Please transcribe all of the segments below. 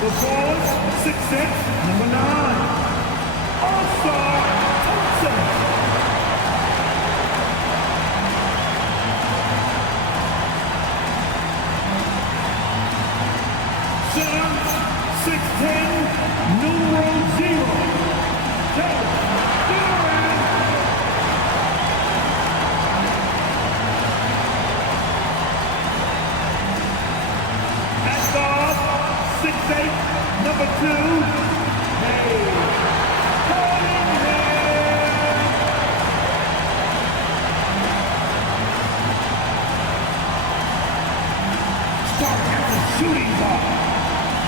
The forwards, 6'6", number 9. All-Star Thompson. Center, 6'10", numero 0. Cade. At guard, 6'8", number 2. Cade. Shooting guard,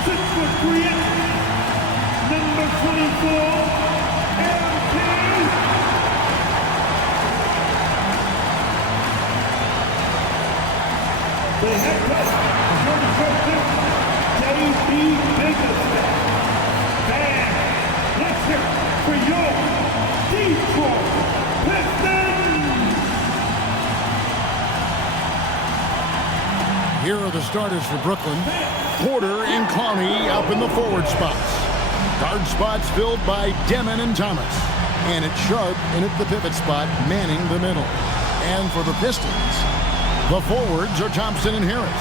6'3", number 24, MP. The head coach is going to coach him, J.B. Bickerstaff. And let's hear it for your Detroit Pistons. Here are the starters for Brooklyn. Porter and Clowney up in the forward spots. Guard spots filled by Demon and Thomas. And it's Sharp in at the pivot spot, manning the middle. And for the Pistons, the forwards are Thompson and Harris.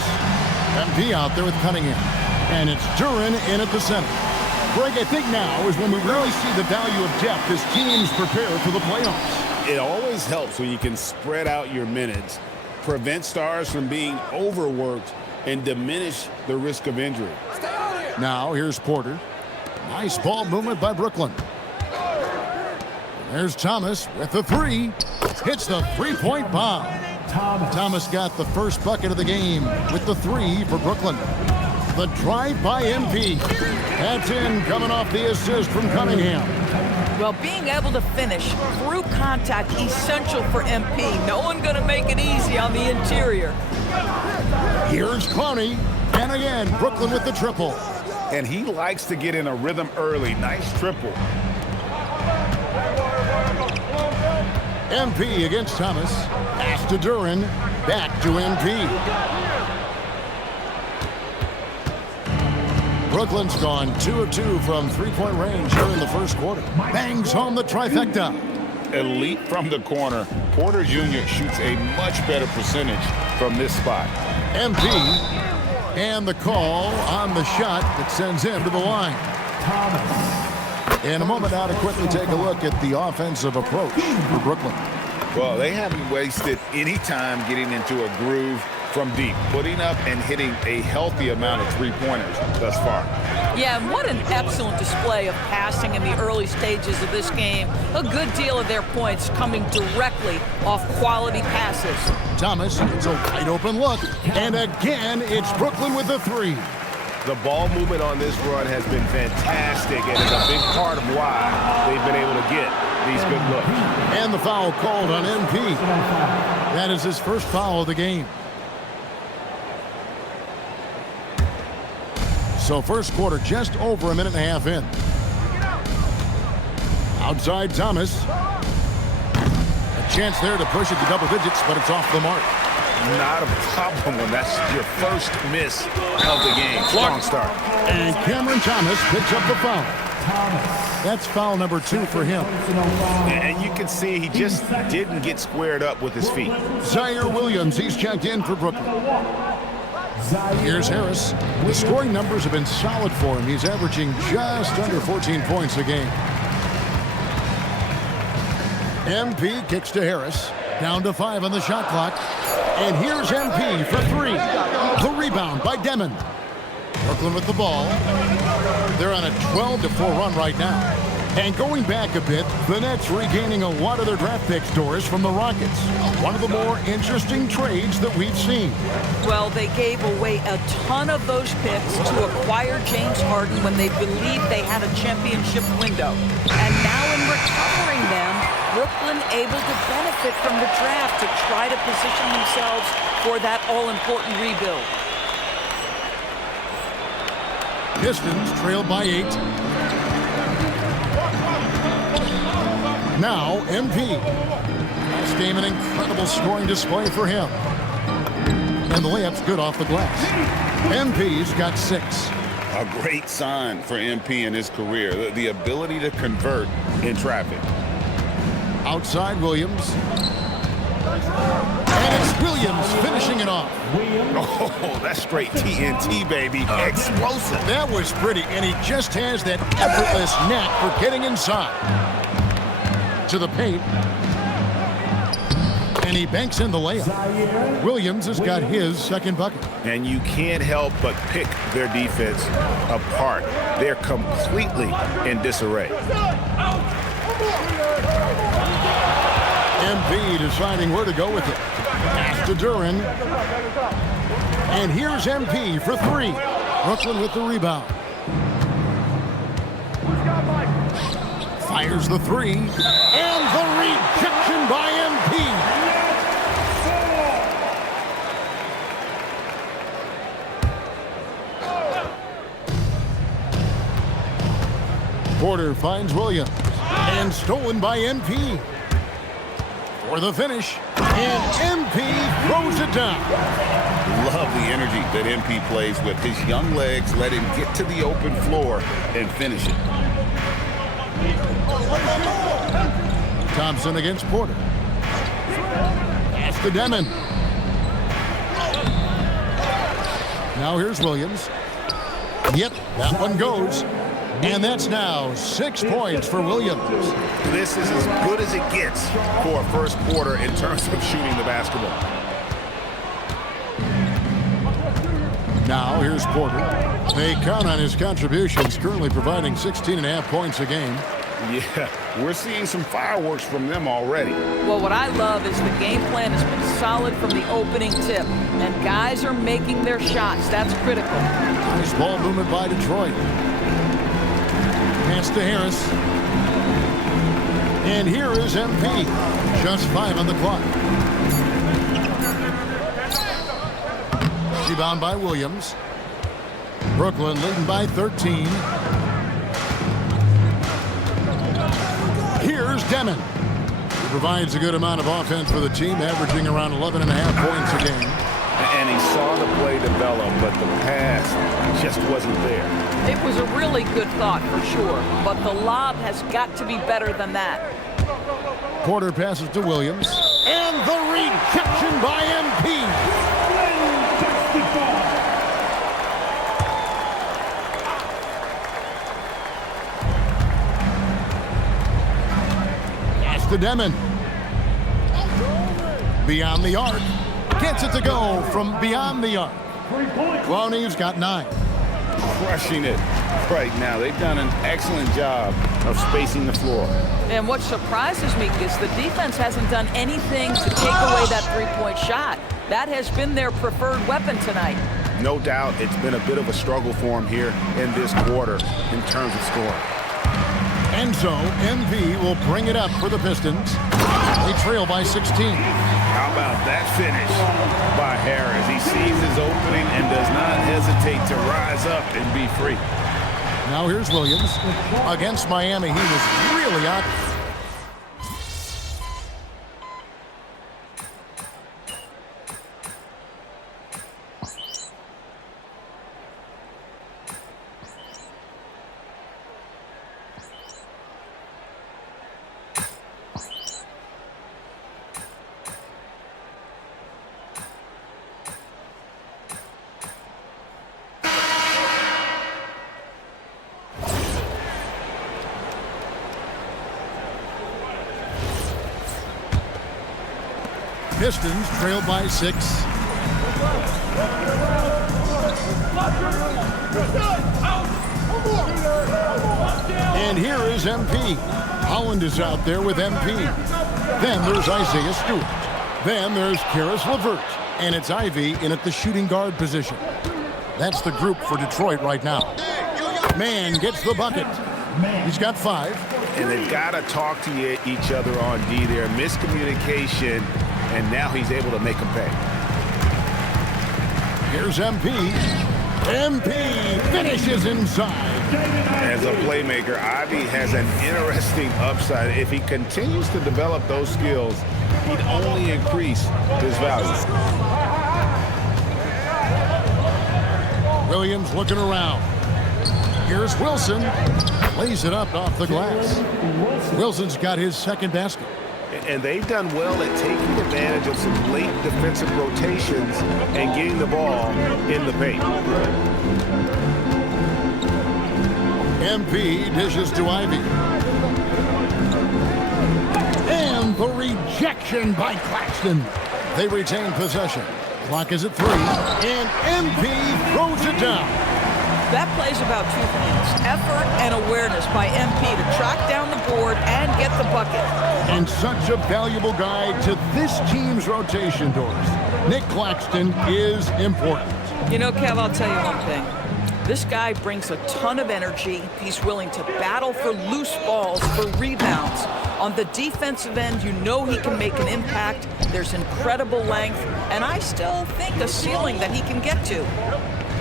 MP out there with Cunningham. And it's Duren in at the center. Greg, I think now is when we really see the value of depth as teams prepare for the playoffs. It always helps when you can spread out your minutes, prevent stars from being overworked, and diminish the risk of injury. Now here's Porter. Nice ball movement by Brooklyn. There's Thomas with the three. Hits the three-point bomb. Thomas got the first bucket of the game with the three for Brooklyn. The drive by MP. That's in, coming off the assist from Cunningham. Well, being able to finish through contact, essential for MP. No one going to make it easy on the interior. Here's Clowney. And again, Brooklyn with the triple. And he likes to get in a rhythm early. Nice triple. MP against Thomas. Pass to Duren. Back to MP. Brooklyn's gone 2 of 2 from three-point range here in the first quarter. Bangs home the trifecta. Elite from the corner. Porter Jr. shoots a much better percentage from this spot. MP, and the call on the shot that sends him to the line. In a moment now to quickly take a look at the offensive approach for Brooklyn. Well, they haven't wasted any time getting into a groove from deep, putting up and hitting a healthy amount of three-pointers thus far. Yeah, and what an excellent display of passing in the early stages of this game. A good deal of their points coming directly off quality passes. Thomas, it's a wide open look, and again, it's Brooklyn with the three. The ball movement on this run has been fantastic, and is a big part of why they've been able to get these good looks. And the foul called on MP. That is his first foul of the game. So first quarter just over a minute and a half in. Outside Thomas. A chance there to push it to double digits, but it's off the mark. Not a problem when that's your first miss of the game. Strong start. And Cameron Thomas picks up the foul. That's foul number 2 for him. And you can see he just didn't get squared up with his feet. Zaire Williams, he's checked in for Brooklyn. Here's Harris. The scoring numbers have been solid for him. He's averaging just under 14 points a game. MP kicks to Harris. Down to 5 on the shot clock. And here's MP for 3. The rebound by Demon. Brooklyn with the ball. They're on a 12-4 run right now. And going back a bit, the Nets regaining a lot of their draft pick stores from the Rockets. One of the more interesting trades that we've seen. Well, they gave away a ton of those picks to acquire James Harden when they believed they had a championship window. And now in recovering them, Brooklyn able to benefit from the draft to try to position themselves for that all-important rebuild. Pistons trailed by 8. Now, MP. Last game, an incredible scoring display for him. And the layup's good off the glass. MP's got 6. A great sign for MP in his career, the ability to convert in traffic. Outside Williams. And it's Williams finishing it off. Oh, that's straight TNT, baby. Explosive. That was pretty, and he just has that effortless knack for getting inside. To the paint. And he banks in the layup. Williams has got his second bucket. And you can't help but pick their defense apart. They're completely in disarray. MP deciding where to go with it. Pass to Duran. And here's MP for three. Brooklyn with the rebound. Fires the three. And the rejection by MP. Porter finds Williams. And stolen by MP. For the finish, and MP throws it down. Love the energy that MP plays with. His young legs let him get to the open floor and finish it. Thompson against Porter. Pass to Demon. Now here's Williams. Yep, that one goes. And that's now 6 points for Williams. This is as good as it gets for a first quarter in terms of shooting the basketball. Now here's Porter. They count on his contributions, currently providing 16.5 points a game. Yeah, we're seeing some fireworks from them already. Well, what I love is the game plan has been solid from the opening tip, and guys are making their shots. That's critical. Nice ball movement by Detroit. Pass to Harris. And here is MP. Just 5 on the clock. Rebound by Williams. Brooklyn leading by 13. Here's Demon. He provides a good amount of offense for the team, averaging around 11.5 points a game. And he saw the play develop, but the pass just wasn't there. It was a really good thought for sure, but the lob has got to be better than that. Porter passes to Williams. And the rejection by MP. Pass to Demon. Beyond the arc. Gets it to go from beyond the arc. Clowney's got 9. Crushing it right now. They've done an excellent job of spacing the floor. And what surprises me is the defense hasn't done anything to take away that three-point shot. That has been their preferred weapon tonight. No doubt it's been a bit of a struggle for him here in this quarter in terms of scoring. And so MV will bring it up for the Pistons. They trail by 16. How about that finish by Harris? He sees his opening and does not hesitate to rise up and be free. Now here's Williams. Against Miami, he was really out. Pistons trail by 6. And here is MP. Holland is out there with MP. Then there's Isaiah Stewart. Then there's Karis LeVert. And it's Ivy in at the shooting guard position. That's the group for Detroit right now. Man gets the bucket. He's got 5. And they've got to talk to each other on D there. Miscommunication. And now he's able to make them pay. Here's MP. MP finishes inside. As a playmaker, Ivy has an interesting upside. If he continues to develop those skills, he'd only increase his value. Williams looking around. Here's Wilson. Lays it up off the glass. Wilson's got his second basket. And they've done well at taking advantage of some late defensive rotations and getting the ball in the paint. MP dishes to Ivy. And the rejection by Claxton. They retain possession. Clock is at 3. And MP throws it down. That plays about two things: effort and awareness by MP to track down the board and get the bucket. And such a valuable guide to this team's rotation doors. Nick Claxton is important. You know, Kev, I'll tell you one thing. This guy brings a ton of energy. He's willing to battle for loose balls, for rebounds. On the defensive end, you know he can make an impact. There's incredible length, and I still think a ceiling that he can get to.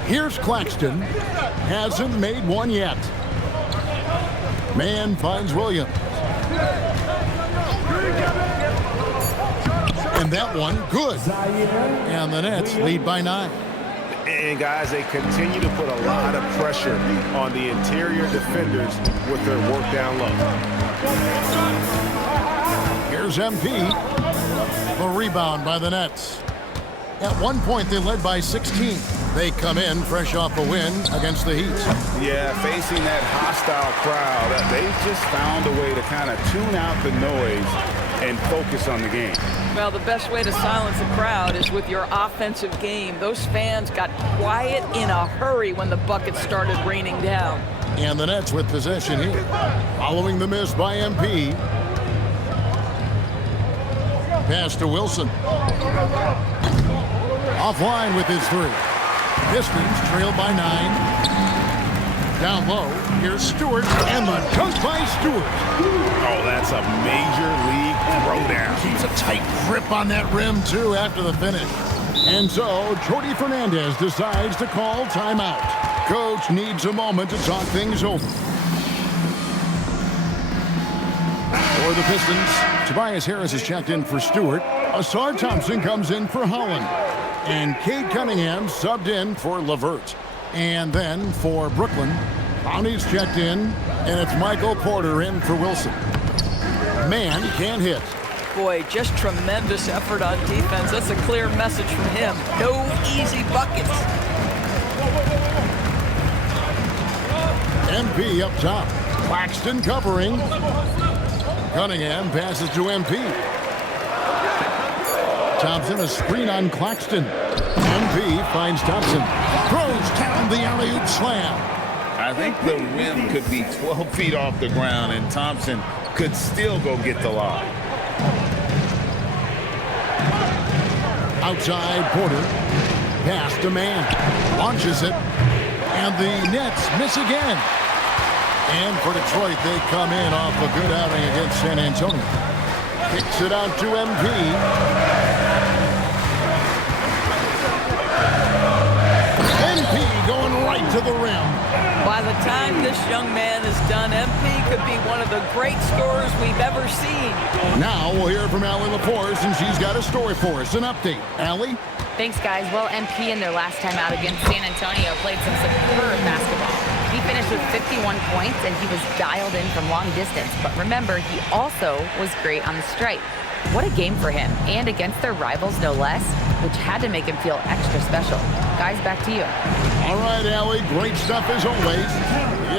Here's Claxton. Hasn't made one yet. Man finds Williams. And that one, good. And the Nets lead by 9. And, guys, they continue to put a lot of pressure on the interior defenders with their work down low. Here's MP. The rebound by the Nets. At one point, they led by 16. They come in fresh off a win against the Heat. Yeah, facing that hostile crowd, they just found a way to kind of tune out the noise and focus on the game. Well, the best way to silence a crowd is with your offensive game. Those fans got quiet in a hurry when the buckets started raining down. And the Nets with possession here. Following the miss by MP. Pass to Wilson. Offline with his 3. Pistons trail by 9. Down low, here's Stewart, and the dunk by Stewart. Oh, that's a major league throwdown. Keeps a tight grip on that rim, too, after the finish. And so, Jordi Fernandez decides to call timeout. Coach needs a moment to talk things over. For the Pistons, Tobias Harris is checked in for Stewart. Asar Thompson comes in for Holland. And Cade Cunningham subbed in for LeVert. And then for Brooklyn, Bounty's checked in, and it's Michael Porter in for Wilson. Man can't hit. Boy, just tremendous effort on defense. That's a clear message from him. No easy buckets. MP up top. Claxton covering. Cunningham passes to MP. Thompson, a screen on Claxton. MP finds Thompson. Throws down the alley-oop slam. I think the rim could be 12 feet off the ground, and Thompson could still go get the lob. Outside, Porter. Pass to man. Launches it. And the Nets miss again. And for Detroit, they come in off a good outing against San Antonio. Kicks it out to MP. MP going right to the rim. By the time this young man is done, MP could be one of the great scorers we've ever seen. Now we'll hear from Allie LaForce, and she's got a story for us. An update. Allie? Thanks, guys. Well, MP in their last time out against San Antonio played some superb basketball. He finished with 51 points, and he was dialed in from long distance. But remember, he also was great on the stripe. What a game for him, and against their rivals, no less, which had to make him feel extra special. Guys, back to you. All right, Allie, great stuff as always.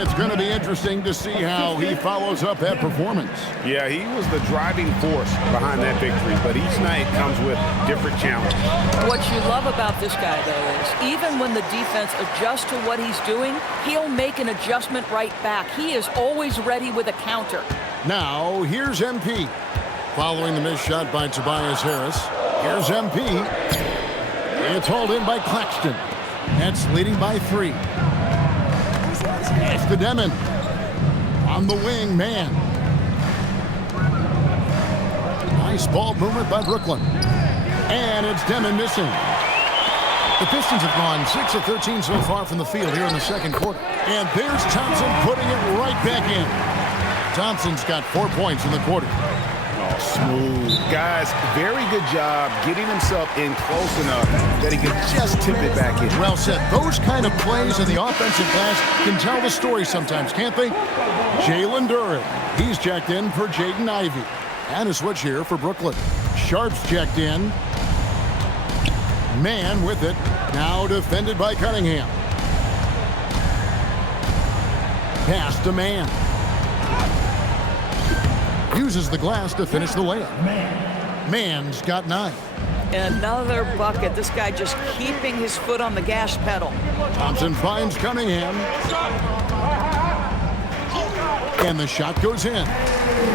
It's going to be interesting to see how he follows up that performance. Yeah, he was the driving force behind that victory, but each night comes with different challenges. What you love about this guy, though, is even when the defense adjusts to what he's doing, he'll make an adjustment right back. He is always ready with a counter. Now, here's MP. Following the missed shot by Tobias Harris, here's MP. It's hauled in by Claxton. Nets leading by 3. It's to Demon. On the wing, man. Nice ball movement by Brooklyn. And it's Demon missing. The Pistons have gone 6 of 13 so far from the field here in the second quarter. And there's Thompson putting it right back in. Thompson's got 4 points in the quarter. Smooth. Guys, very good job getting himself in close enough that he could just tip it back in. Well said. Those kind of plays in the offensive glass can tell the story sometimes, can't they? Jalen Duren. He's checked in for Jaden Ivey. And a switch here for Brooklyn. Sharp's checked in. Man with it. Now defended by Cunningham. Pass to Man. Uses the glass to finish the layup. Man's got 9. Another bucket. This guy just keeping his foot on the gas pedal. Thompson finds Cunningham. And the shot goes in.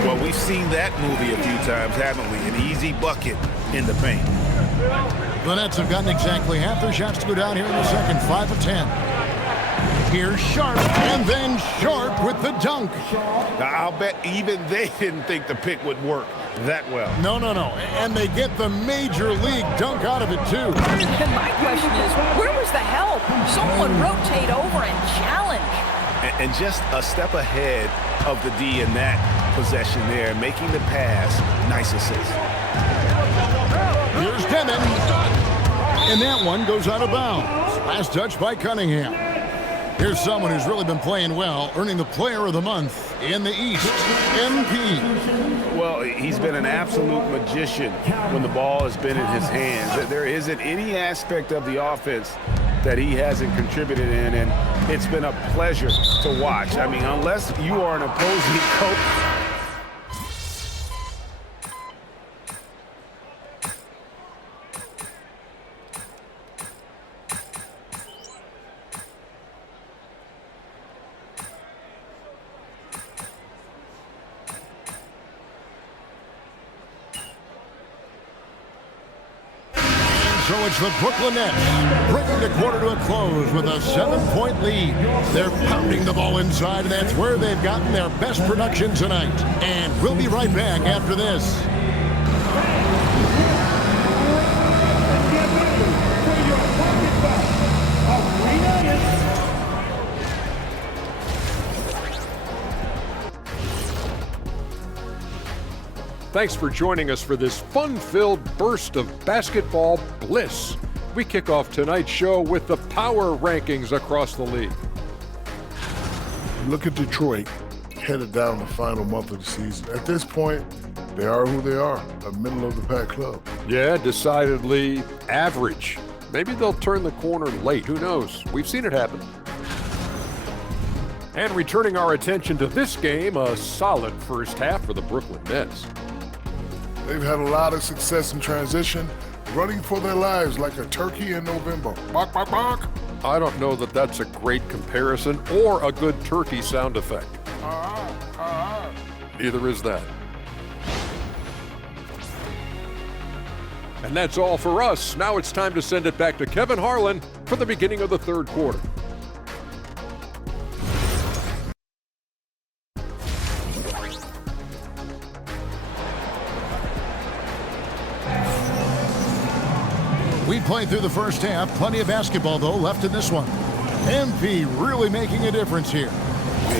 Well, we've seen that movie a few times, haven't we? An easy bucket in the paint. The Nets have gotten exactly half their shots to go down here in the second. 5 of 10. Here's Sharp, and then Sharp with the dunk. Now, I'll bet even they didn't think the pick would work that well. No. And they get the major league dunk out of it, too. And my question is, where was the help? Someone rotate over and challenge. And just a step ahead of the D in that possession there, making the pass. Nice assist. Here's Demon. And that one goes out of bounds. Last touch by Cunningham. Here's someone who's really been playing well, earning the Player of the Month in the East, MP. Well, he's been an absolute magician when the ball has been in his hands. There isn't any aspect of the offense that he hasn't contributed in, and it's been a pleasure to watch. I mean, unless you are an opposing coach. So it's the Brooklyn Nets bringing the quarter to a close with a 7-point lead. They're pounding the ball inside, and that's where they've gotten their best production tonight. And we'll be right back after this. Get ready for your pocketbook arena. Thanks for joining us for this fun-filled burst of basketball bliss. We kick off tonight's show with the power rankings across the league. Look at Detroit, headed down the final month of the season. At this point, they are who they are, a middle-of-the-pack club. Yeah, decidedly average. Maybe they'll turn the corner late. Who knows? We've seen it happen. And returning our attention to this game, a solid first half for the Brooklyn Nets. They've had a lot of success in transition, running for their lives like a turkey in November. Bark, bark, bark. I don't know that that's a great comparison or a good turkey sound effect. Neither is that. And that's all for us. Now it's time to send it back to Kevin Harlan for the beginning of the third quarter. We played through the first half. Plenty of basketball, though, left in this one. MP really making a difference here.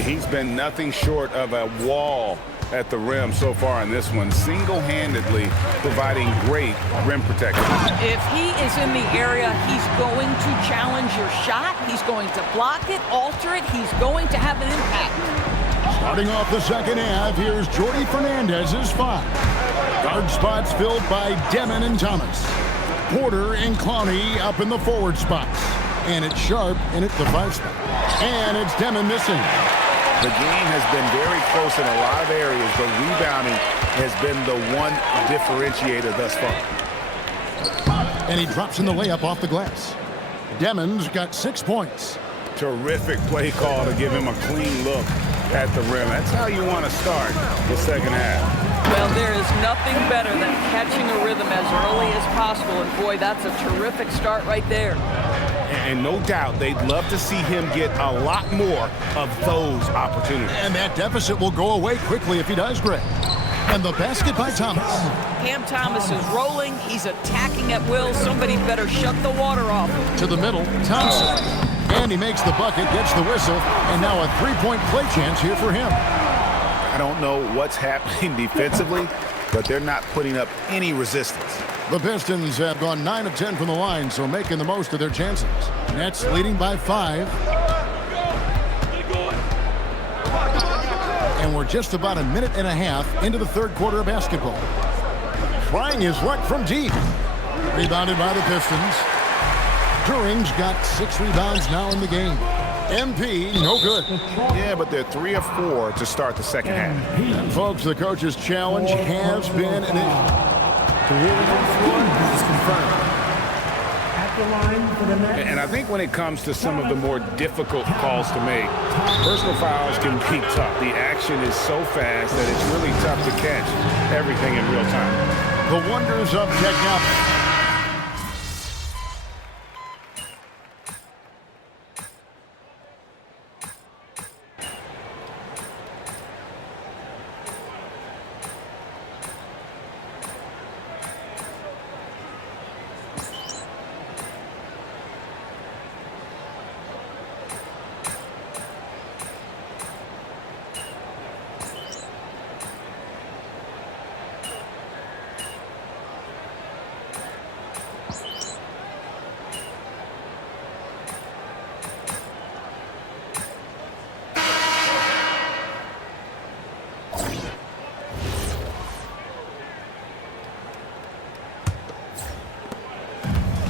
He's been nothing short of a wall at the rim so far in this one, single-handedly providing great rim protection. If he is in the area, he's going to challenge your shot. He's going to block it, alter it. He's going to have an impact. Starting off the second half, here's Jordy Fernandez's 5. Guard spots filled by Demon and Thomas. Porter and Clowney up in the forward spots. And it's Sharp in at the 5 spot. And it's Demon missing. The game has been very close in a lot of areas, but rebounding has been the one differentiator thus far. And he drops in the layup off the glass. Demon's got 6 points. Terrific play call to give him a clean look at the rim. That's how you want to start the second half. Well, there is nothing better than catching a rhythm as early as possible. And boy, that's a terrific start right there. And no doubt they'd love to see him get a lot more of those opportunities. And that deficit will go away quickly if he does, Greg. And the basket by Thomas. Cam Thomas is rolling. He's attacking at will. Somebody better shut the water off. To the middle, Thompson. And he makes the bucket, gets the whistle, and now a 3-point play chance here for him. I don't know what's happening defensively, but they're not putting up any resistance. The Pistons have gone 9 of 10 from the line, so making the most of their chances. Nets leading by 5. And we're just about a minute and a half into the third quarter of basketball. Trying his luck from deep. Rebounded by the Pistons. During's got 6 rebounds now in the game. MP, no good. Yeah, but they're 3 of 4 to start the second half. And folks, the coach's challenge has been an issue. And I think when it comes to some of the more difficult calls to make, personal fouls can be tough. The action is so fast that it's really tough to catch everything in real time. The wonders of technology.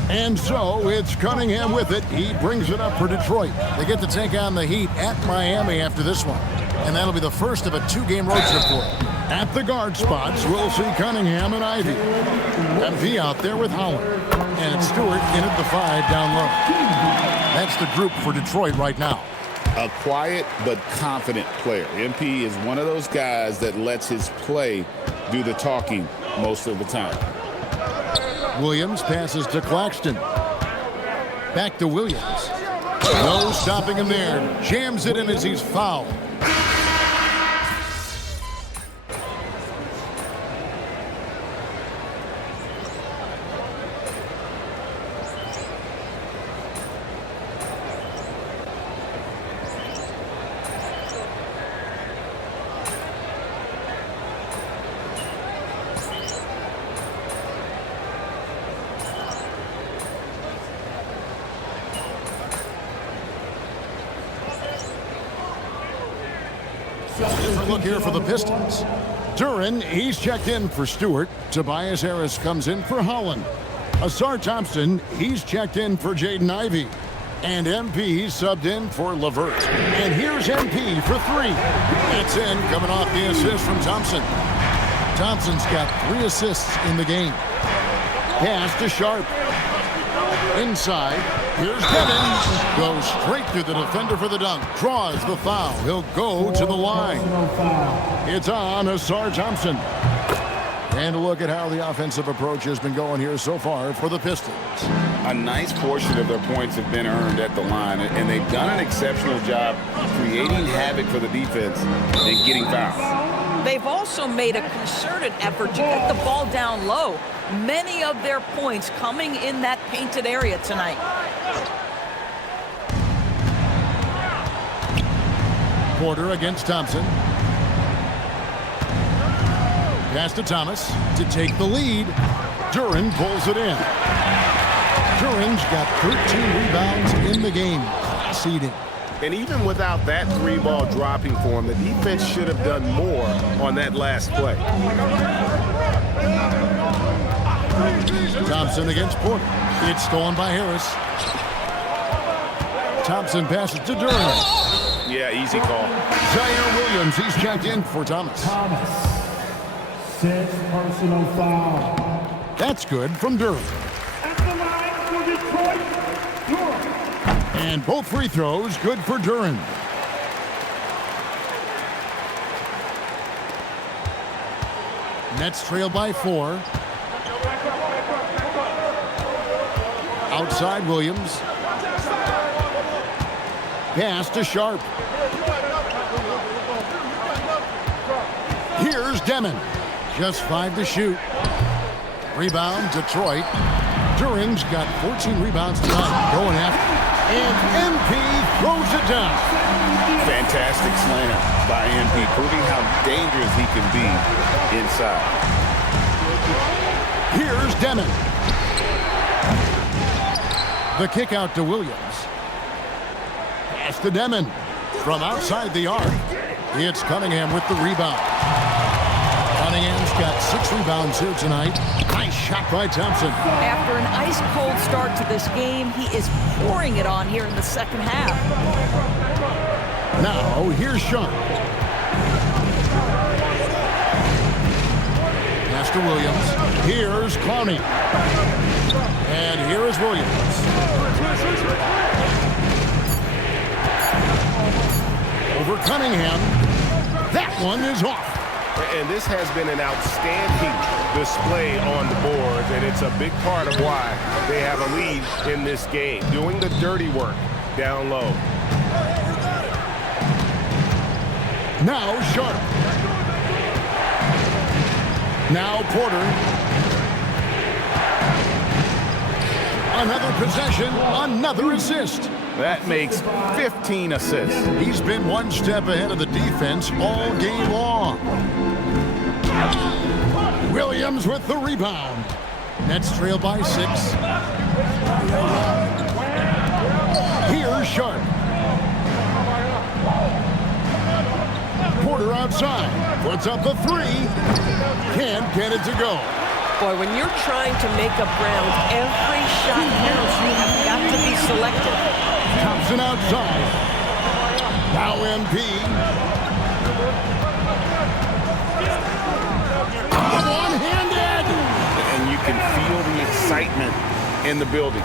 And so it's Cunningham with it. He brings it up for Detroit. They get to take on the Heat at Miami after this one. And that'll be the first of a 2-game road trip for them. At the guard spots, we'll see Cunningham and Ivy. MP out there with Howard. And Stewart in at the 5 down low. That's the group for Detroit right now. A quiet but confident player. MP is one of those guys that lets his play do the talking most of the time. Williams passes to Claxton. Back to Williams. No stopping him there. Jams it in as he's fouled. Look here for the Pistons. Duren, he's checked in for Stewart. Tobias Harris comes in for Holland. Asar Thompson, he's checked in for Jaden Ivey. And MP subbed in for LeVert. And here's MP for 3. It's in, coming off the assist from Thompson. Thompson's got 3 assists in the game. Pass to Sharp. Inside, here's Devin. Goes straight through the defender for the dunk. Draws the foul. He'll go to the line. It's on Asar Thompson. And a look at how the offensive approach has been going here so far for the Pistons. A nice portion of their points have been earned at the line, and they've done an exceptional job creating havoc for the defense and getting fouls. They've also made a concerted effort to get the ball down low. Many of their points coming in that painted area tonight. Porter against Thompson. Pass to Thomas to take the lead. Duren pulls it in. Duren's got 13 rebounds in the game. Class eating. And even without that 3-ball dropping for him, the defense should have done more on that last play. Thompson against Porter. It's stolen by Harris. Thompson passes to Duren. Yeah, easy call. Zaire Williams, he's checked in for Thomas. 6 personal foul. That's good from Duren. At the line for Detroit, Duren. And both free throws good for Duren. Nets trail by 4. Outside Williams. Pass to Sharp. Here's Demon. Just 5 to shoot. Rebound, Detroit. Duren's got 14 rebounds tonight. Going after. And MP throws it down. Fantastic slam by MP, proving how dangerous he can be inside. Here's Demon. The kick out to Williams. Pass to Demon. From outside the arc, it's Cunningham with the rebound. Cunningham's got 6 rebounds here tonight. Nice shot by Thompson. After an ice-cold start to this game, he is pouring it on here in the second half. Now, here's Sharp. Pass to Williams. Here's Clowney. And here is Williams. Over Cunningham. That one is off. And this has been an outstanding display on the boards, and it's a big part of why they have a lead in this game, doing the dirty work down low. Now Sharp. Now Porter. Another possession, another assist. That makes 15 assists. He's been one step ahead of the defense all game long. Williams with the rebound. Nets trail by 6. Here's Sharp. Porter outside. Puts up the 3. Can't get it to go. Boy, when you're trying to make up ground, every shot counts. You have got to be selective. Thompson outside. Now MP. One-handed. And you can feel the excitement in the building.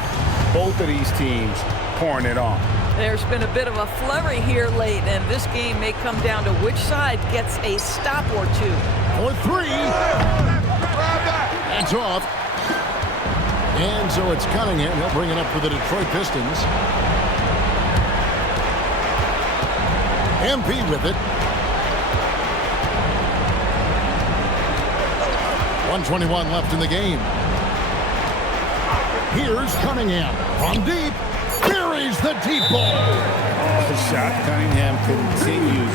Both of these teams pouring it on. There's been a bit of a flurry here late, and this game may come down to which side gets a stop or two. For 3. That's off. And so it's Cunningham. He'll bring it up for the Detroit Pistons. MP with it. 1:21 left in the game. Here's Cunningham from deep. Buries the deep ball. The shot Cunningham continues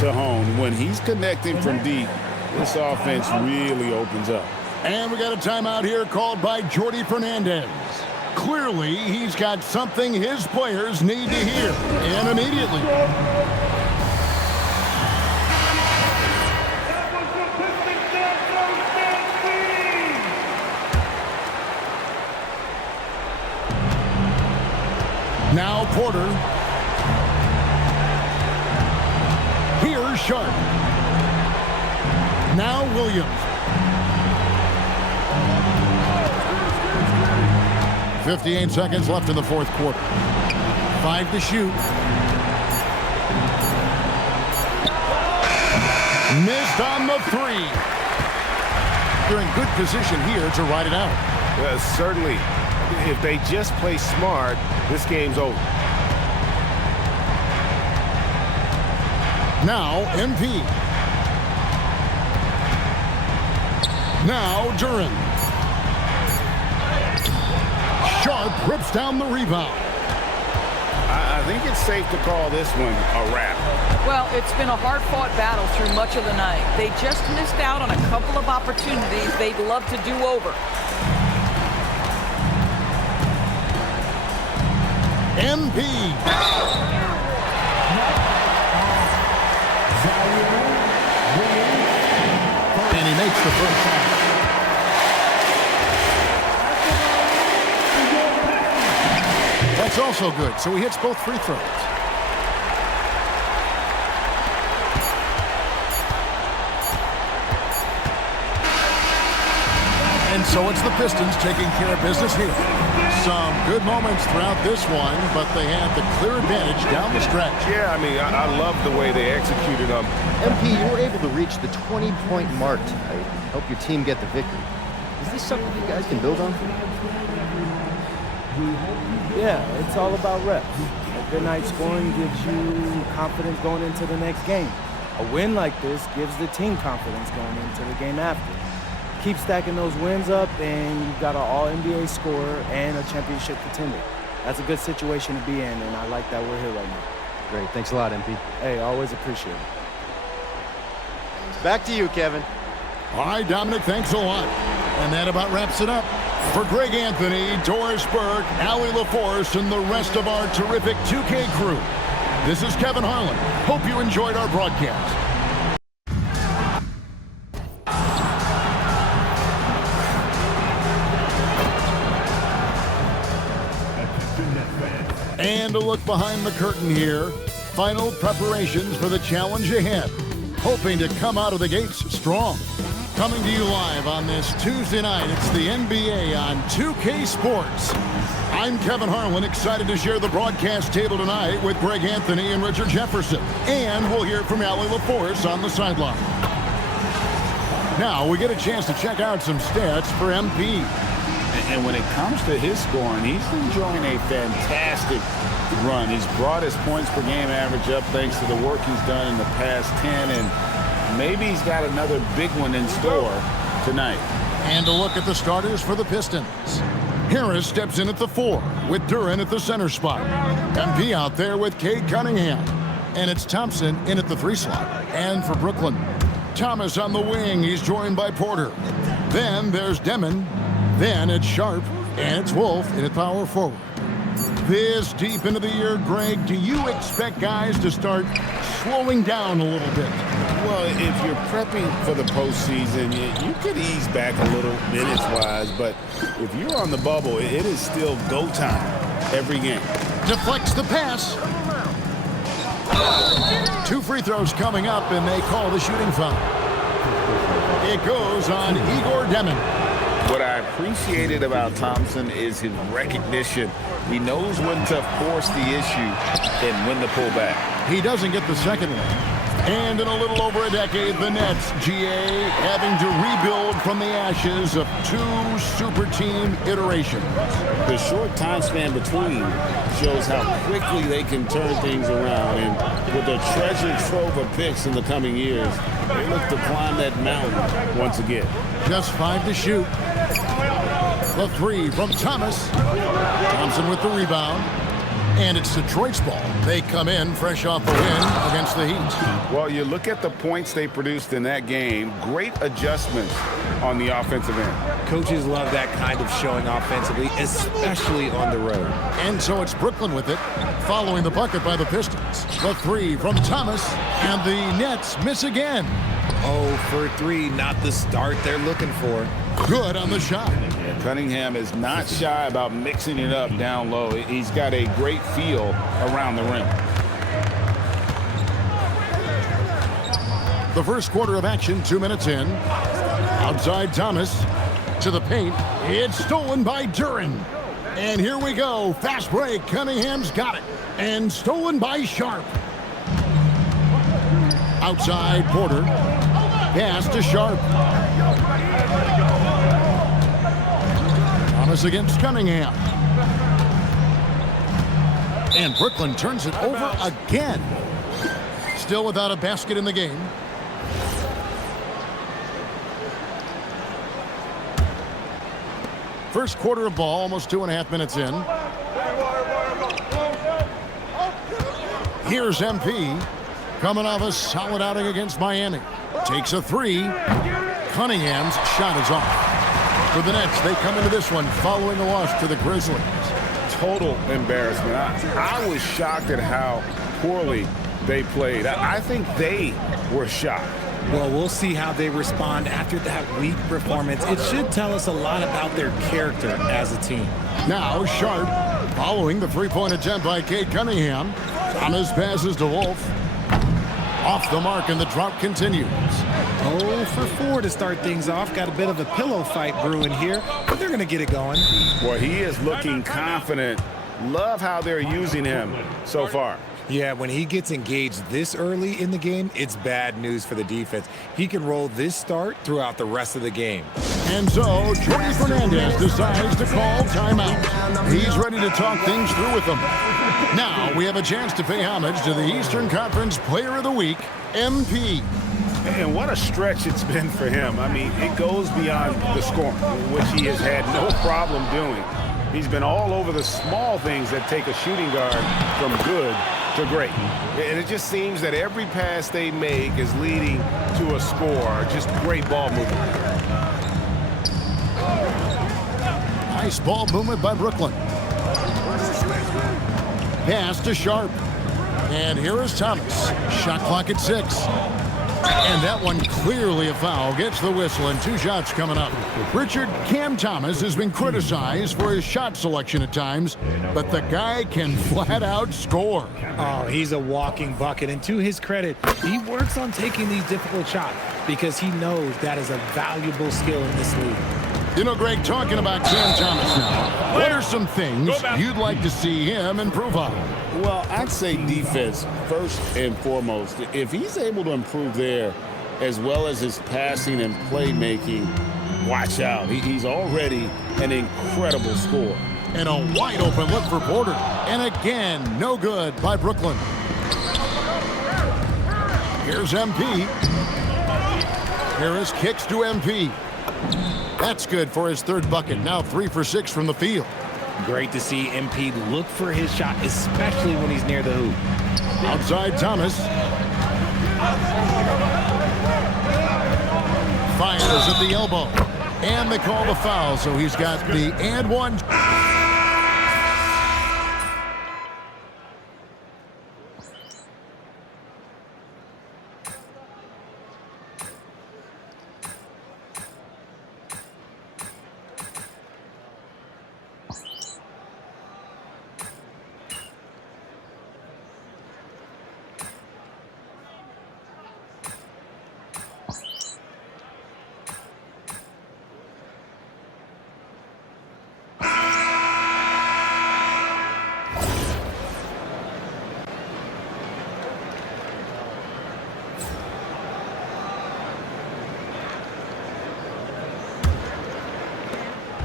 to hone. When he's connecting from deep, this offense really opens up. And we got a timeout here called by Jordi Fernandez. Clearly, he's got something his players need to hear, and immediately. Now Porter. Here's Sharp. Now Williams. 58 seconds left in the fourth quarter. 5 to shoot. Missed on the 3. They're in good position here to ride it out. Certainly. If they just play smart, this game's over. Now MP. Now Duran. Sharp rips down the rebound. I think it's safe to call this one a wrap. Well, it's been a hard-fought battle through much of the night. They just missed out on a couple of opportunities they'd love to do over. MP. And he makes the first shot. That's also good. So he hits both free throws. And so it's the Pistons taking care of business here. Some good moments throughout this one, but they had the clear advantage down the stretch. Yeah, I mean, I love the way they executed them. MP, you were able to reach the 20-point mark tonight. Help your team get the victory. Is this something you guys can build on? Yeah, it's all about reps. A good night scoring gives you confidence going into the next game. A win like this gives the team confidence going into the game after. Keep stacking those wins up, and you've got an all-NBA scorer and a championship contender. That's a good situation to be in, and I like that we're here right now. Great. Thanks a lot, MP. Hey, always appreciate it. Back to you, Kevin. All right, Dominic, thanks a lot. And that about wraps it up. For Greg Anthony, Doris Burke, Allie LaForce, and the rest of our terrific 2K crew, this is Kevin Harlan. Hope you enjoyed our broadcast. And a look behind the curtain here. Final preparations for the challenge ahead. Hoping to come out of the gates strong. Coming to you live on this Tuesday night, it's the NBA on 2K Sports. I'm Kevin Harlan, excited to share the broadcast table tonight with Greg Anthony and Richard Jefferson. And we'll hear from Allie LaForce on the sideline. Now we get a chance to check out some stats for MP. And when it comes to his scoring, he's enjoying a fantastic run. He's brought his points per game average up thanks to the work he's done in the past 10, and maybe he's got another big one in store tonight. And a look at the starters for the Pistons. Harris steps in at the 4 with Duren at the center spot. MP out there with Cade Cunningham. And it's Thompson in at the 3 slot. And for Brooklyn, Thomas on the wing. He's joined by Porter. Then there's Demon. Then it's Sharp, and it's Wolf in at power forward. This deep into the year, Greg, do you expect guys to start slowing down a little bit? Well, if you're prepping for the postseason, you could ease back a little minutes-wise, but if you're on the bubble, it is still go time every game. Deflects the pass. 2 free throws coming up, and they call the shooting foul. It goes on Igor Demon. What I appreciated about Thompson is his recognition. He knows when to force the issue and when to pull back. He doesn't get the second one. And in a little over a decade, the Nets, GA, having to rebuild from the ashes of 2 super team iterations. The short time span between shows how quickly they can turn things around. And with a treasure trove of picks in the coming years, they look to climb that mountain once again. Just 5 to shoot. The 3 from Thomas. Thompson with the rebound. And it's Detroit's ball. They come in fresh off the win against the Heat. Well, you look at the points they produced in that game. Great adjustments on the offensive end. Coaches love that kind of showing offensively, especially on the road. And so it's Brooklyn with it, following the bucket by the Pistons. The 3 from Thomas, and the Nets miss again. 0 for 3, not the start they're looking for. Good on the shot. Cunningham is not shy about mixing it up down low. He's got a great feel around the rim. The first quarter of action, 2 minutes in. Outside Thomas to the paint. It's stolen by Duren. And here we go. Fast break. Cunningham's got it. And stolen by Sharp. Outside Porter. Pass to Sharp. Thomas against Cunningham. And Brooklyn turns it over again. Still without a basket in the game. First quarter of ball, almost 2.5 minutes in. Here's MP. Coming off a solid outing against Miami. Takes a 3. Cunningham's shot is off. For the Nets, they come into this one following a loss to the Grizzlies. Total embarrassment. I was shocked at how poorly they played. I think they were shocked. Well, we'll see how they respond after that weak performance. It should tell us a lot about their character as a team. Now Sharp following the 3-point attempt by Cade Cunningham. Thomas passes to Wolf. Off the mark, and the drought continues. 0 for 4 to start things off. Got a bit of a pillow fight brewing here, but they're going to get it going. Well, he is looking confident. Love how they're using him so far. Yeah, when he gets engaged this early in the game, it's bad news for the defense. He can roll this start throughout the rest of the game. And so, Jordan Fernandez decides to call timeout. He's ready to talk things through with them. Now, we have a chance to pay homage to the Eastern Conference Player of the Week, MP. And what a stretch it's been for him. I mean, it goes beyond the scoring, which he has had no problem doing. He's been all over the small things that take a shooting guard from good to great. And it just seems that every pass they make is leading to a score. Just great ball movement. Nice ball movement by Brooklyn. Pass to Sharp. And here is Thomas. Shot clock at 6. And that one clearly a foul. Gets the whistle and 2 shots coming up. Richard, Cam Thomas has been criticized for his shot selection at times, but the guy can flat out score. Oh, he's a walking bucket. And to his credit, he works on taking these difficult shots because he knows that is a valuable skill in this league. You know, Greg, talking about Cam Thomas now, what are some things you'd like to see him improve on? Well, I'd say defense first and foremost. If he's able to improve there as well as his passing and playmaking, watch out. He's already an incredible scorer. And a wide open look for Porter. And again, no good by Brooklyn. Here's MP. Harris kicks to MP. That's good for his 3rd bucket. Now 3 for 6 from the field. Great to see MP look for his shot, especially when he's near the hoop. Outside Thomas. Fires at the elbow. And they call the foul, so he's got the and one.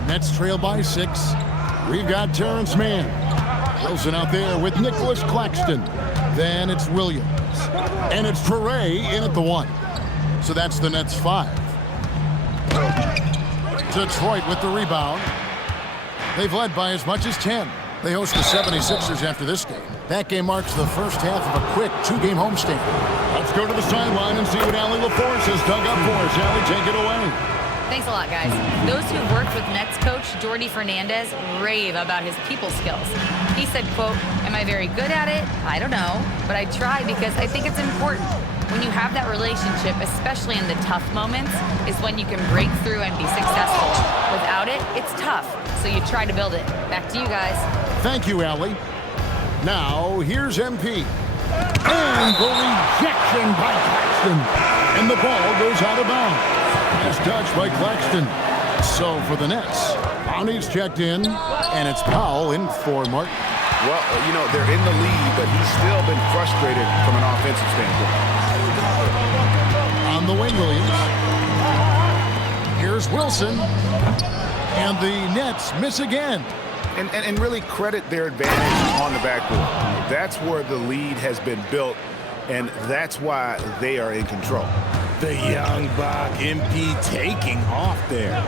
Nets trail by 6. We've got Terrence Mann. Wilson out there with Nicholas Claxton. Then it's Williams. And it's Toure in at the 1. So that's the Nets 5. Detroit with the rebound. They've led by as much as 10. They host the 76ers after this game. That game marks the first half of a quick 2-game homestand. Let's go to the sideline and see what Allie LaForce has dug up for us. Allie, take it away. Thanks a lot, guys. Those who've worked with Nets coach Jordi Fernandez rave about his people skills. He said, quote, "Am I very good at it? I don't know, but I try because I think it's important. When you have that relationship, especially in the tough moments, is when you can break through and be successful. Without it, it's tough, so you try to build it." Back to you guys. Thank you, Allie. Now, here's MP. And the rejection by Claxton. And the ball goes out of bounds. Nice touch by Claxton. So for the Nets, Bonnie's checked in, and it's Powell in for Martin. Well, you know, they're in the lead, but he's still been frustrated from an offensive standpoint. On the wing, Williams. Here's Wilson. And the Nets miss again. And really credit their advantage on the backboard. That's where the lead has been built, and that's why they are in control. The young buck, MP taking off there.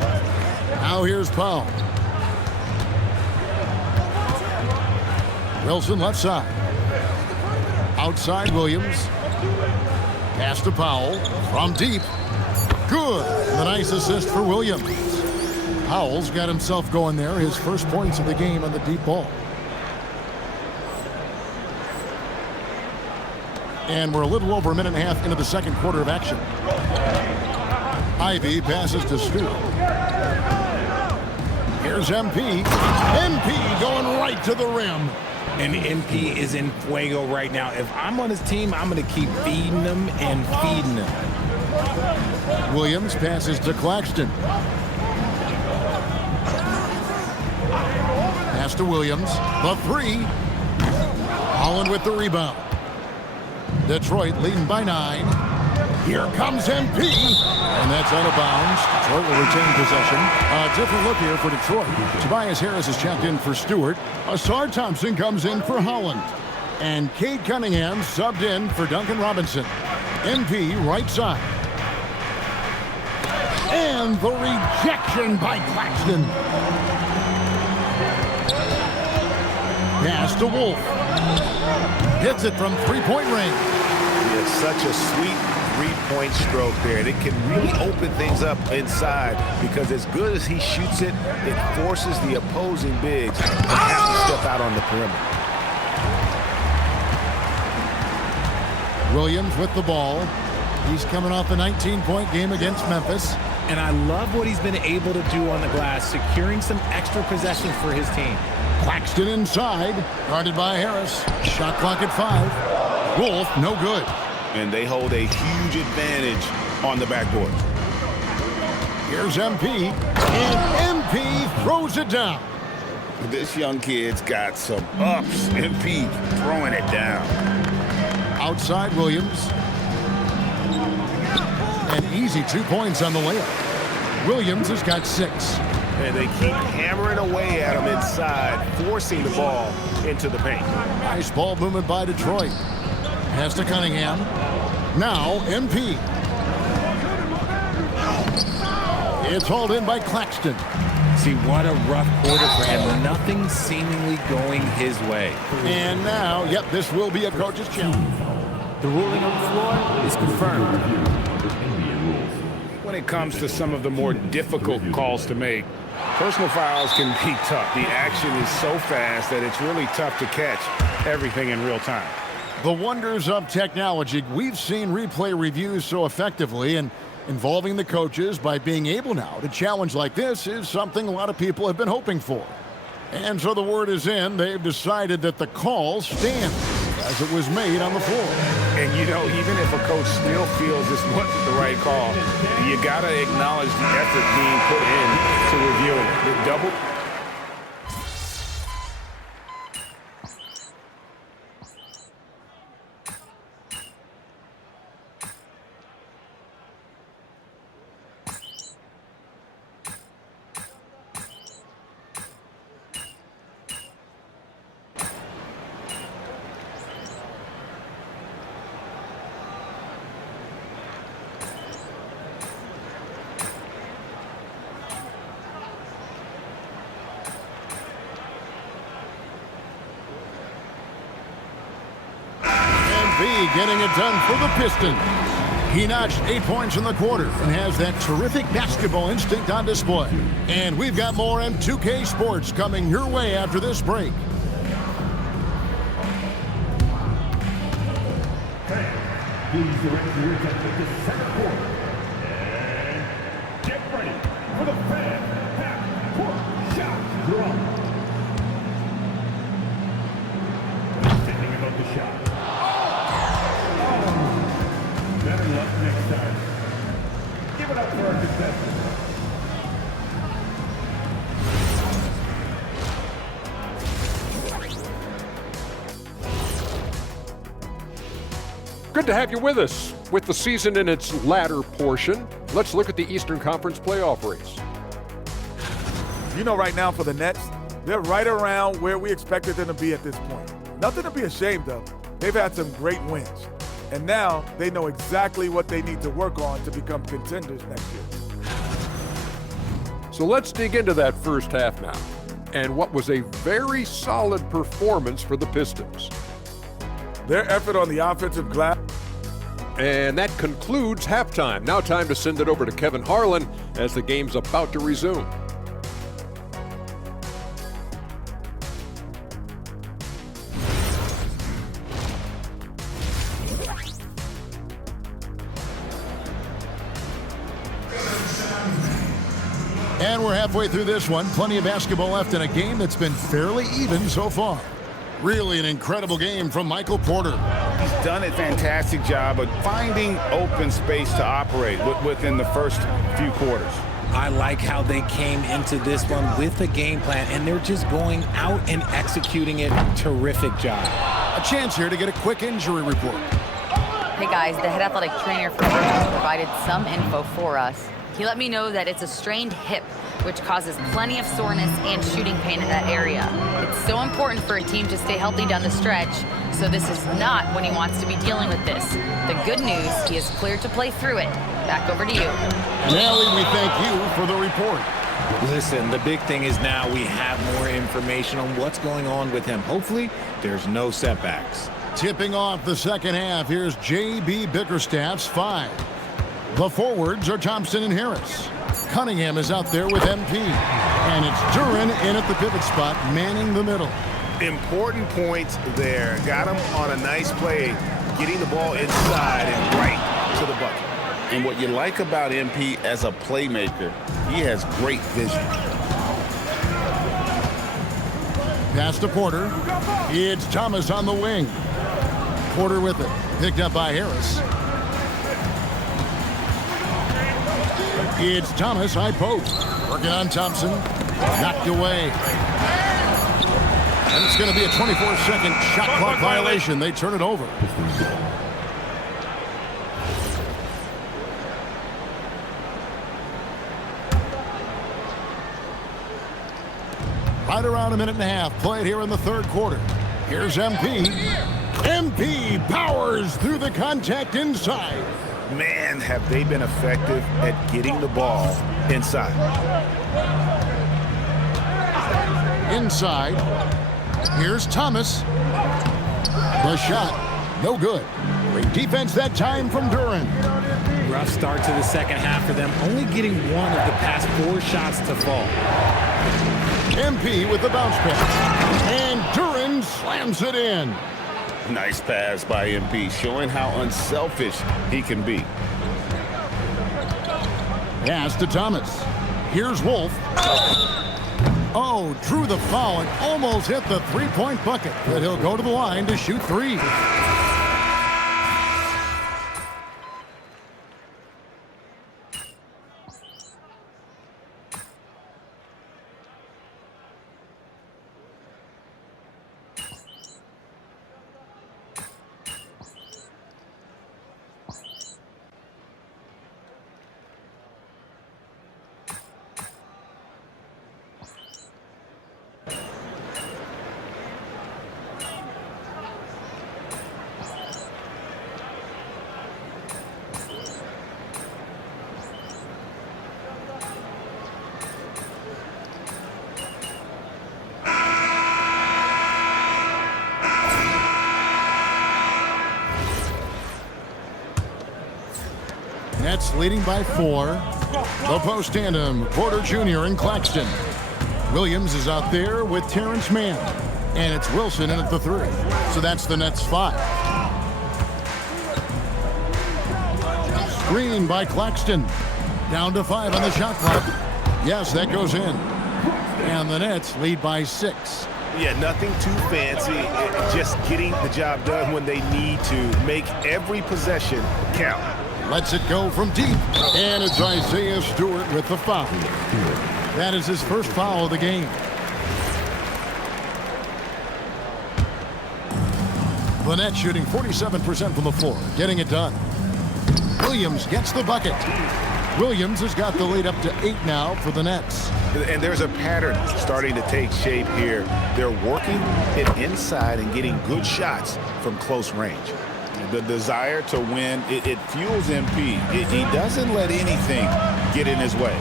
Now here's Powell. Wilson left side. Outside Williams. Pass to Powell from deep. Good. The nice assist for Williams. Powell's got himself going there. His first points of the game on the deep ball. And we're a little over a minute and a half into the second quarter of action. Ivy passes to Stewart. Here's MP. MP going right to the rim. And MP is in fuego right now. If I'm on his team, I'm going to keep feeding him and feeding him. Williams passes to Claxton. Pass to Williams. The 3. Holland with the rebound. Detroit leading by 9. Here comes MP. And that's out of bounds. Detroit will retain possession. A different look here for Detroit. Tobias Harris is checked in for Stewart. Asar Thompson comes in for Holland. And Cade Cunningham subbed in for Duncan Robinson. MP right side. And the rejection by Claxton. Pass to Wolf. Hits it from three-point range. It's such a sweet three-point stroke there. And it can really open things up inside because as good as he shoots it, it forces the opposing bigs to have to step out on the perimeter. Williams with the ball. He's coming off a 19-point game against Memphis. And I love what he's been able to do on the glass, securing some extra possessions for his team. Claxton inside, guarded by Harris. Shot clock at 5. Wolf, no good. And they hold a huge advantage on the backboard. Here's MP, and MP throws it down. This young kid's got some ups. MP throwing it down. Outside Williams. An easy 2 points on the layup. Williams has got 6. And they keep hammering away at him inside, forcing the ball into the paint. Nice ball movement by Detroit. Pass to Cunningham. Now MP. It's hauled in by Claxton. See, what a rough quarter for him. Nothing seemingly going his way. And now, yep, this will be a coach's challenge. The ruling on the floor is confirmed. When it comes to some of the more difficult calls to make, personal fouls can be tough. The action is so fast that it's really tough to catch everything in real time. The wonders of technology. We've seen replay reviews so effectively, and involving the coaches by being able now to challenge like this is something a lot of people have been hoping for. And so the word is in. They've decided that the call stands as it was made on the floor. And, you know, even if a coach still feels this wasn't the right call, you got to acknowledge the effort being put in to review it. The double. Getting it done for the Pistons. He notched 8 points in the quarter and has that terrific basketball instinct on display. And we've got more M2K Sports coming your way after this break. Please direct your attention to the second quarter. And get ready for the fan half-court shot drum. Thinking about the shot. Better luck next time. Give it up for our contestants. Good to have you with us. With the season in its latter portion, let's look at the Eastern Conference playoff race. You know, right now for the Nets, they're right around where we expected them to be at this point. Nothing to be ashamed of. They've had some great wins. And now they know exactly what they need to work on to become contenders next year. So let's dig into that first half now, and what was a very solid performance for the Pistons. Their effort on the offensive glass. And that concludes halftime. Now time to send it over to Kevin Harlan as the game's about to resume. And we're halfway through this one. Plenty of basketball left in a game that's been fairly even so far. Really an incredible game from Michael Porter. He's done a fantastic job of finding open space to operate within the first few quarters. I like how they came into this one with a game plan, and they're just going out and executing it. Terrific job. A chance here to get a quick injury report. Hey guys, the head athletic trainer for Virgil provided some info for us. He let me know that it's a strained hip, which causes plenty of soreness and shooting pain in that area. It's so important for a team to stay healthy down the stretch, so this is not when he wants to be dealing with this. The good news, he is cleared to play through it. Back over to you. Nelly, we thank you for the report. Listen, the big thing is now we have more information on what's going on with him. Hopefully, there's no setbacks. Tipping off the second half, here's J.B. Bickerstaff's 5. The forwards are Thompson and Harris. Cunningham is out there with MP. And it's Duren in at the pivot spot, manning the middle. Important points there. Got him on a nice play, getting the ball inside and right to the bucket. And what you like about MP as a playmaker, he has great vision. Pass to Porter. It's Thomas on the wing. Porter with it. Picked up by Harris. It's Thomas, high post. Working on Thompson. Knocked away. And it's going to be a 24-second shot clock violation. They turn it over. Right around a minute and a half played here in the third quarter. Here's MP. MP powers through the contact inside. Man, have they been effective at getting the ball inside. Inside. Here's Thomas. The shot, no good. Great defense that time from Duren. Rough start to the second half for them, only getting one of the past 4 shots to fall. MP with the bounce pass. And Duren slams it in. Nice pass by MP, showing how unselfish he can be. Pass to Thomas. Here's Wolf. Oh, drew the foul and almost hit the three-point bucket. But he'll go to the line to shoot 3. Nets leading by 4. The post tandem, Porter Jr. and Claxton. Williams is out there with Terrence Mann. And it's Wilson in at the 3. So that's the Nets 5. Screen by Claxton. Down to 5 on the shot clock. Yes, that goes in. And the Nets lead by 6. Yeah, nothing too fancy. Just getting the job done when they need to. Make every possession count. Lets it go from deep. And it's Isaiah Stewart with the foul. That is his first foul of the game. The Nets shooting 47% from the floor, getting it done. Williams gets the bucket. Williams has got the lead up to 8 now for the Nets. And there's a pattern starting to take shape here. They're working it inside and getting good shots from close range. The desire to win, it fuels MP. He doesn't let anything get in his way.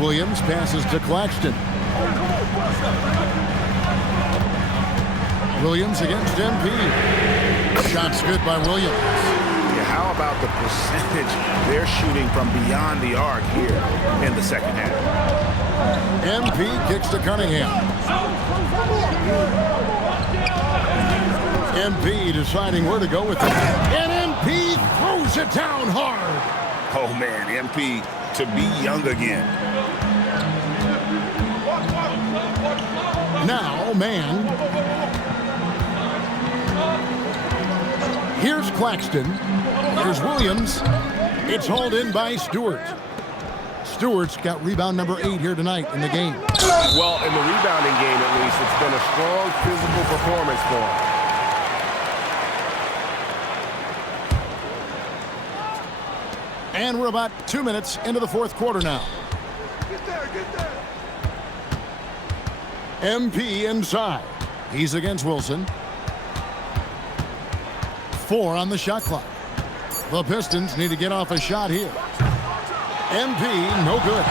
Williams passes to Claxton. Williams against MP. Shots good by Williams. Yeah, how about the percentage they're shooting from beyond the arc here in the second half? MP kicks to Cunningham. MP deciding where to go with it. And MP throws it down hard. Oh, man, MP to be young again. Now, man. Here's Claxton. Here's Williams. It's hauled in by Stewart. Stewart's got rebound number 8 here tonight in the game. Well, in the rebounding game, at least, it's been a strong physical performance for him. And we're about 2 minutes into the fourth quarter now. Get there. MP inside. He's against Wilson. 4 on the shot clock. The Pistons need to get off a shot here. MP, no good.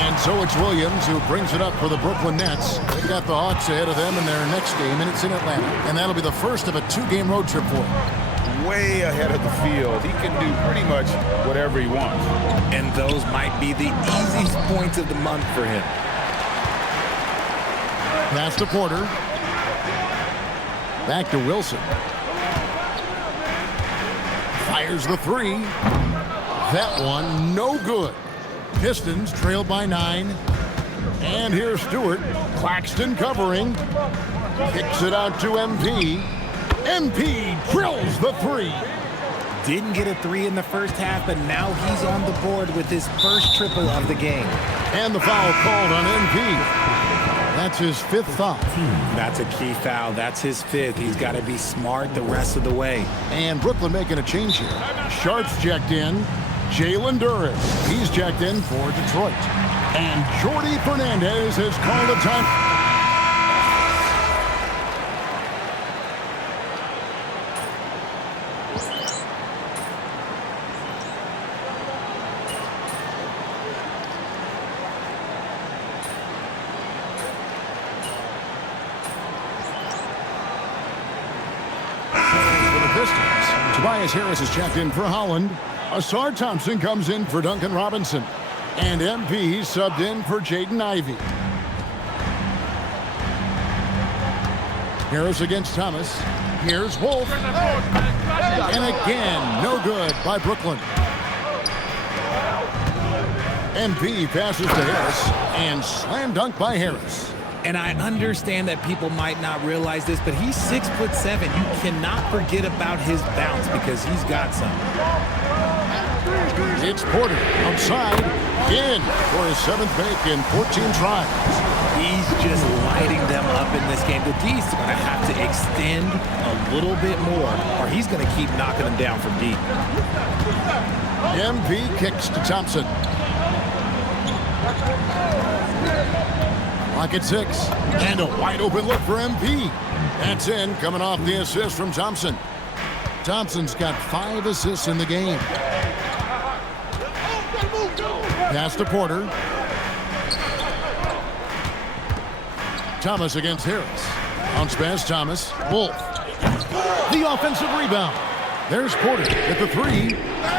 And And so it's Williams who brings it up for the Brooklyn Nets. They've got the Hawks ahead of them in their next game, and it's in Atlanta. And that'll be the first of a 2-game road trip for him. Way ahead of the field. He can do pretty much whatever he wants. And those might be the easiest points of the month for him. Pass to Porter. Back to Wilson. Fires the 3. That one, no good. Pistons trailed by 9. And here's Stewart. Claxton covering. Kicks it out to MP. MP drills the 3. Didn't get a 3 in the first half, but now he's on the board with his first triple of the game. And the foul called on MP. That's his 5th foul. That's a key foul. That's his 5th. He's got to be smart the rest of the way. And Brooklyn making a change here. Sharp's checked in. Jalen Duren. He's checked in for Detroit. And Jordy Fernandez has called a time. Tobias Harris is checked in for Holland. Asar Thompson comes in for Duncan Robinson. And MP subbed in for Jaden Ivey. Harris against Thomas. Here's Wolf. And again, no good by Brooklyn. MP passes to Harris. And slam dunk by Harris. And I understand that people might not realize this, but he's 6'7". You cannot forget about his bounce because he's got some. It's Porter outside, in for his 7th make in 14 tries. He's just lighting them up in this game. The D's going to have to extend a little bit more, or he's going to keep knocking them down from deep. MP kicks to Thompson. Clock at 6. And a wide open look for MP. That's in, coming off the assist from Thompson. Thompson's got 5 assists in the game. Pass to Porter. Thomas against Harris. Bounce pass, Thomas. Wolf. The offensive rebound. There's Porter at the 3.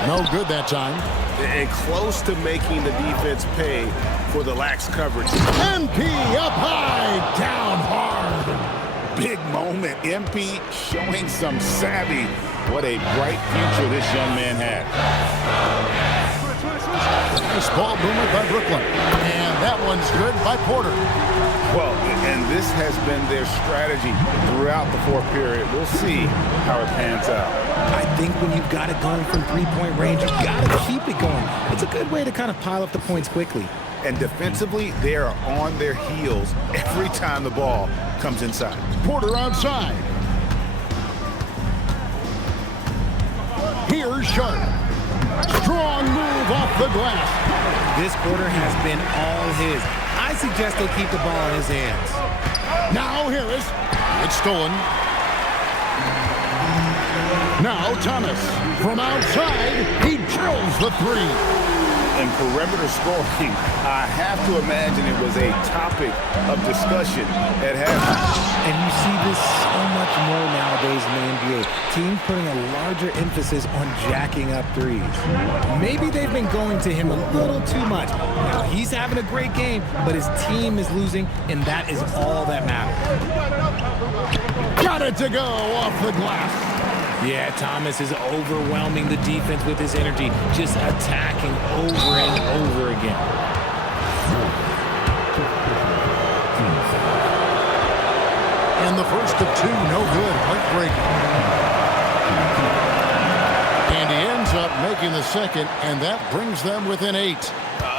No good that time. And close to making the defense pay for the lax coverage. MP up high, down hard. Big moment. MP showing some savvy. What a bright future this young man had. Nice ball movement by Brooklyn. And that one's good by Porter. Well, and this has been their strategy throughout the 4th period. We'll see how it pans out. I think when you've got it going from 3-point range, you've got to keep it going. It's a good way to kind of pile up the points quickly. And defensively, they are on their heels every time the ball comes inside. Porter outside. Here's Sharp. Strong move off the glass. This quarter has been all his. I suggest they keep the ball in his hands. Now Harris. It's stolen. Now Thomas. From outside, he drills the 3. And perimeter scoring, I have to imagine it was a topic of discussion at halftime. And you see this so much more nowadays in the NBA. Teams putting a larger emphasis on jacking up 3s. Maybe they've been going to him a little too much. Now, he's having a great game, but his team is losing, and that is all that matters. Got it to go off the glass. Yeah, Thomas is overwhelming the defense with his energy, just attacking over and over again. And the first of 2, no good. Heartbreaking. And he ends up making the second, and that brings them within 8.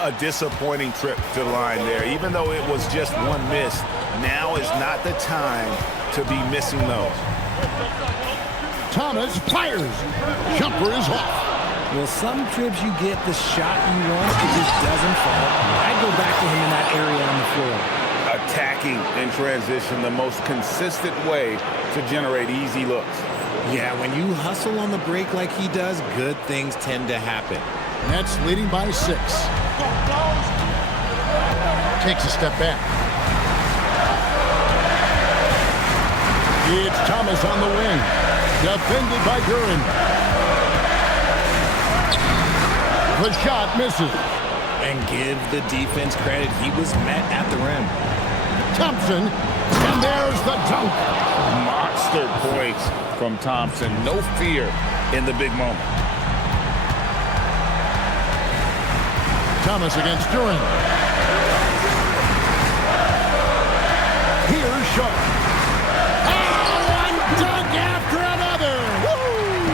A disappointing trip to the line there. Even though it was just one miss, now is not the time to be missing those. Thomas fires. Jumper is off. Well, some trips you get the shot you want, it just doesn't fall. I'd go back to him in that area on the floor. Attacking in transition, the most consistent way to generate easy looks. Yeah, when you hustle on the break like he does, good things tend to happen. Nets leading by 6. takes a step back. It's Thomas on the wing. Defended by Duran. The shot misses. And give the defense credit. He was met at the rim. Thompson, and there's the dunk. Monster points from Thompson. No fear in the big moment. Thomas against Duran. Here's Sharp. Oh, one dunk after another. Woo!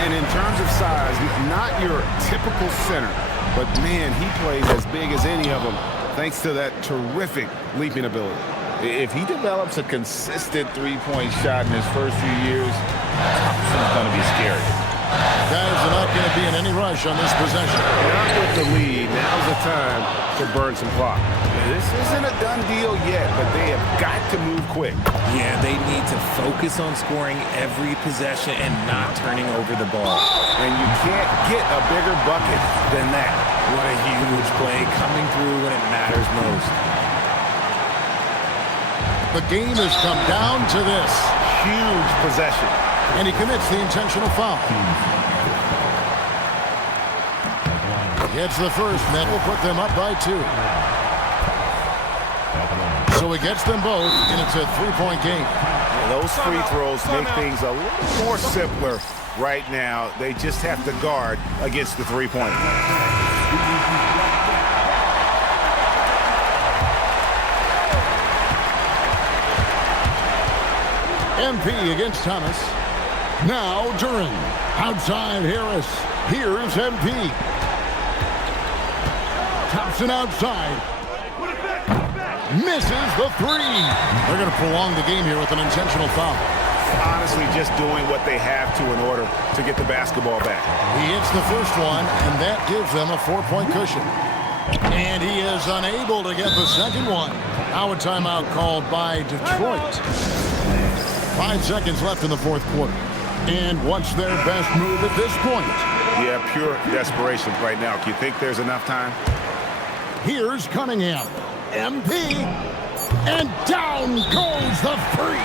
And in terms of size, not your typical center, but man, he plays as big as any of them thanks to that terrific leaping ability. If he develops a consistent three-point shot in his first few years, Thompson's going to be scary. Guys are not going to be in any rush on this possession. Not with the lead. Now's the time to burn some clock. This isn't a done deal yet, but they have got to move quick. Yeah, they need to focus on scoring every possession and not turning over the ball. And you can't get a bigger bucket than that. What a huge play coming through when it matters most. The game has come down to this. Huge possession. And he commits the intentional foul. Gets the first, and that will put them up by 2. So he gets them both, and it's a 3-point game. Yeah, those free throws make things a little more simpler right now. They just have to guard against the three-pointer. MP against Thomas. Now Duran. Outside Harris. Here's MP. Thompson outside. Misses the 3. They're going to prolong the game here with an intentional foul. Honestly, just doing what they have to in order to get the basketball back. He hits the first one, and that gives them a 4-point cushion. And he is unable to get the second one. Now a timeout called by Detroit. 5 seconds left in the fourth quarter. And what's their best move at this point? Yeah, pure desperation right now. Do you think there's enough time? Here's Cunningham. MP. And down goes the 3.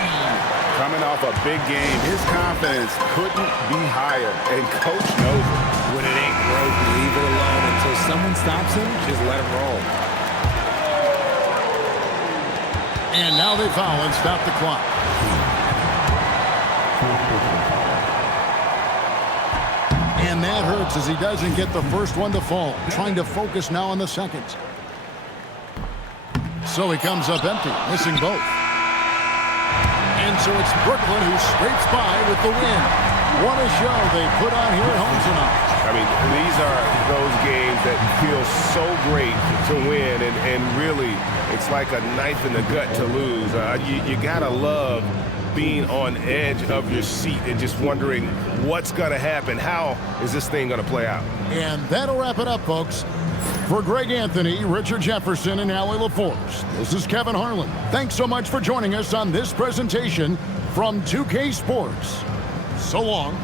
Coming off a big game, his confidence couldn't be higher. And coach knows it. When it ain't broke, leave it alone until someone stops him. Just let him roll. And now they foul and stop the clock. And that hurts as he doesn't get the first one to fall. Trying to focus now on the second. So he comes up empty, missing both. And so it's Brooklyn who scrapes by with the win. What a show they put on here at home tonight. I mean, these are those games that feel so great to win, and really, it's like a knife in the gut to lose. You gotta love being on edge of your seat and just wondering what's gonna happen. How is this thing gonna play out? And that'll wrap it up, folks. For Greg Anthony, Richard Jefferson, and Allie LaForce, this is Kevin Harlan. Thanks so much for joining us on this presentation from 2K Sports. So long.